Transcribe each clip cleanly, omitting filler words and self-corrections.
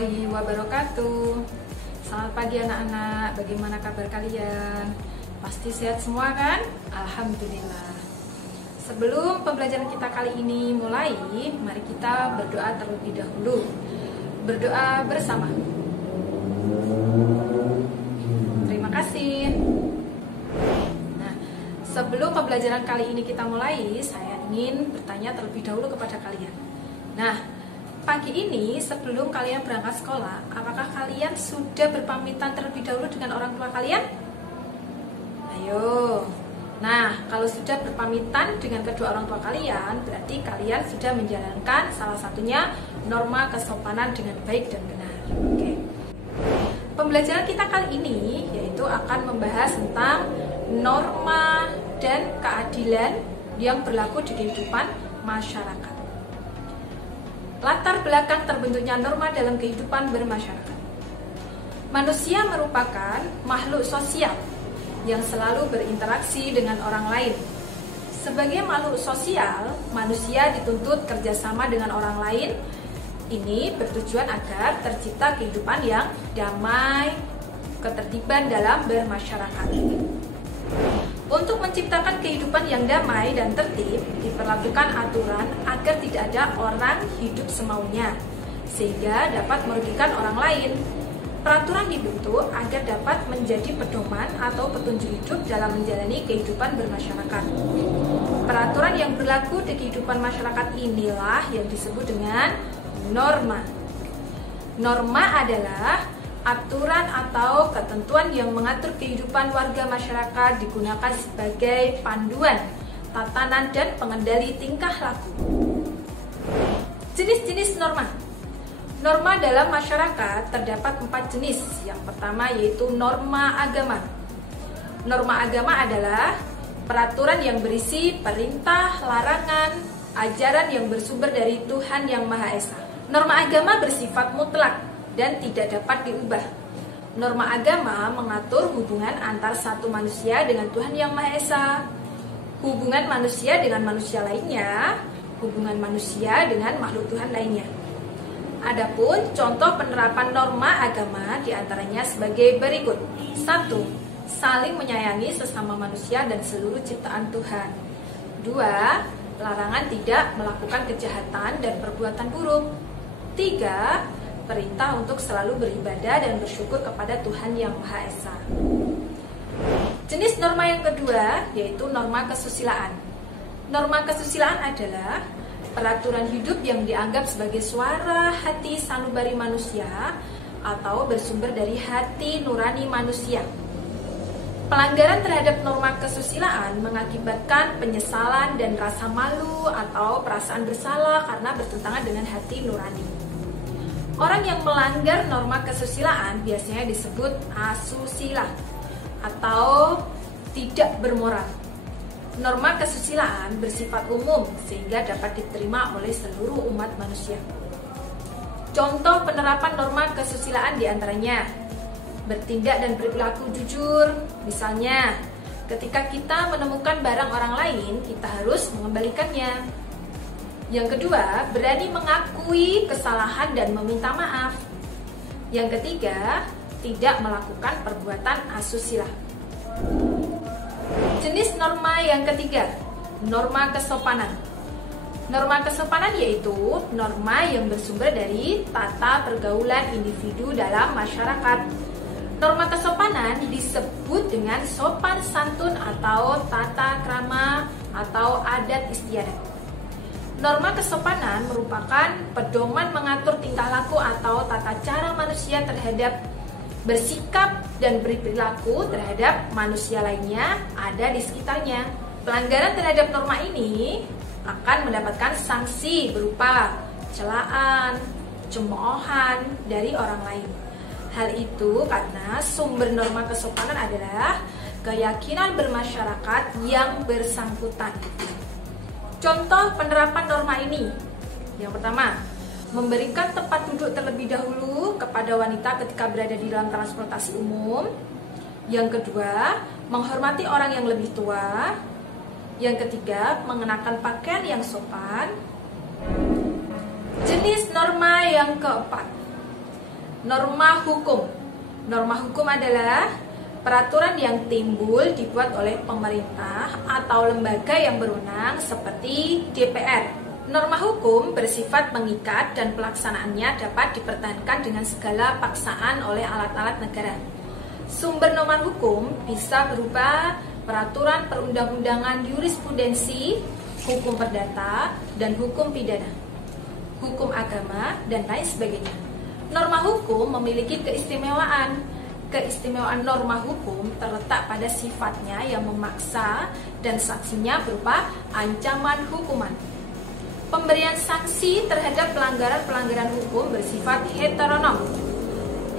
warahmatullahi wabarakatuh. Selamat pagi anak-anak, bagaimana kabar kalian? Pasti sehat semua kan? Alhamdulillah. Sebelum pembelajaran kita kali ini mulai, mari kita berdoa terlebih dahulu. Berdoa bersama. Terima kasih. Nah, sebelum pembelajaran kali ini kita mulai, saya ingin bertanya terlebih dahulu kepada kalian. Nah, pagi ini sebelum kalian berangkat sekolah, apakah kalian sudah berpamitan terlebih dahulu dengan orang tua kalian? Ayo. Nah, kalau sudah berpamitan dengan kedua orang tua kalian, berarti kalian sudah menjalankan salah satunya norma kesopanan dengan baik dan benar. Oke. Pembelajaran kita kali ini yaitu akan membahas tentang norma dan keadilan yang berlaku di kehidupan masyarakat. Latar belakang terbentuknya norma dalam kehidupan bermasyarakat. Manusia merupakan makhluk sosial yang selalu berinteraksi dengan orang lain. Sebagai makhluk sosial, manusia dituntut kerjasama dengan orang lain. Ini bertujuan agar tercipta kehidupan yang damai, ketertiban dalam bermasyarakat. Untuk menciptakan kehidupan yang damai dan tertib, diperlakukan aturan agar tidak ada orang hidup semaunya, sehingga dapat merugikan orang lain. Peraturan dibentuk agar dapat menjadi pedoman atau petunjuk hidup dalam menjalani kehidupan bermasyarakat. Peraturan yang berlaku di kehidupan masyarakat inilah yang disebut dengan norma. Norma adalah aturan atau ketentuan yang mengatur kehidupan warga masyarakat, digunakan sebagai panduan, tatanan, dan pengendali tingkah laku. Jenis-jenis norma. Norma dalam masyarakat terdapat 4 jenis. Yang pertama yaitu norma agama. Norma agama adalah peraturan yang berisi perintah, larangan, ajaran yang bersumber dari Tuhan Yang Maha Esa. Norma agama bersifat mutlak dan tidak dapat diubah. Norma agama mengatur hubungan antar satu manusia dengan Tuhan Yang Maha Esa, hubungan manusia dengan manusia lainnya, hubungan manusia dengan makhluk Tuhan lainnya. Adapun contoh penerapan norma agama diantaranya sebagai berikut. 1. Saling menyayangi sesama manusia dan seluruh ciptaan Tuhan. 2. Larangan tidak melakukan kejahatan dan perbuatan buruk. 3. Perintah untuk selalu beribadah dan bersyukur kepada Tuhan Yang Maha Esa. Jenis norma yang kedua yaitu norma kesusilaan. Norma kesusilaan adalah peraturan hidup yang dianggap sebagai suara hati sanubari manusia atau bersumber dari hati nurani manusia. Pelanggaran terhadap norma kesusilaan mengakibatkan penyesalan dan rasa malu atau perasaan bersalah karena bertentangan dengan hati nurani. Orang yang melanggar norma kesusilaan biasanya disebut asusila atau tidak bermoral. Norma kesusilaan bersifat umum sehingga dapat diterima oleh seluruh umat manusia. Contoh penerapan norma kesusilaan diantaranya bertindak dan berperilaku jujur. Misalnya, ketika kita menemukan barang orang lain, kita harus mengembalikannya. Yang kedua, berani mengakui kesalahan dan meminta maaf. Yang ketiga, tidak melakukan perbuatan asusila. Jenis norma yang ketiga, norma kesopanan. Norma kesopanan yaitu norma yang bersumber dari tata pergaulan individu dalam masyarakat. Norma kesopanan disebut dengan sopan santun atau tata krama atau adat istiadat. Norma kesopanan merupakan pedoman mengatur tingkah laku atau tata cara manusia terhadap bersikap dan berperilaku terhadap manusia lainnya ada di sekitarnya. Pelanggaran terhadap norma ini akan mendapatkan sanksi berupa celaan, cemoohan dari orang lain. Hal itu karena sumber norma kesopanan adalah keyakinan bermasyarakat yang bersangkutan. Contoh penerapan norma ini. Yang pertama, memberikan tempat duduk terlebih dahulu kepada wanita ketika berada di dalam transportasi umum. Yang kedua, menghormati orang yang lebih tua. Yang ketiga, mengenakan pakaian yang sopan. Jenis norma yang keempat, Norma hukum. Norma hukum adalah peraturan yang timbul dibuat oleh pemerintah atau lembaga yang berwenang seperti DPR. Norma hukum bersifat mengikat dan pelaksanaannya dapat dipertahankan dengan segala paksaan oleh alat-alat negara. Sumber norma hukum bisa berupa peraturan perundang-undangan, jurisprudensi, hukum perdata, dan hukum pidana, hukum agama, dan lain sebagainya. Norma hukum memiliki keistimewaan. Keistimewaan norma hukum terletak pada sifatnya yang memaksa dan sanksinya berupa ancaman hukuman. Pemberian sanksi terhadap pelanggaran-pelanggaran hukum bersifat heteronom.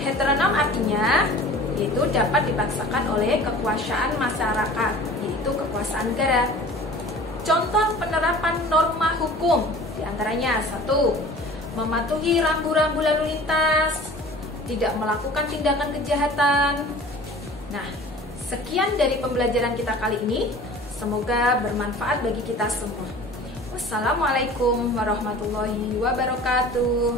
Heteronom artinya yaitu dapat dipaksakan oleh kekuasaan masyarakat, yaitu kekuasaan negara. Contoh penerapan norma hukum diantaranya 1. Mematuhi rambu-rambu lalu lintas, tidak melakukan tindakan kejahatan. Nah, sekian dari pembelajaran kita kali ini. Semoga bermanfaat bagi kita semua. Wassalamualaikum warahmatullahi wabarakatuh.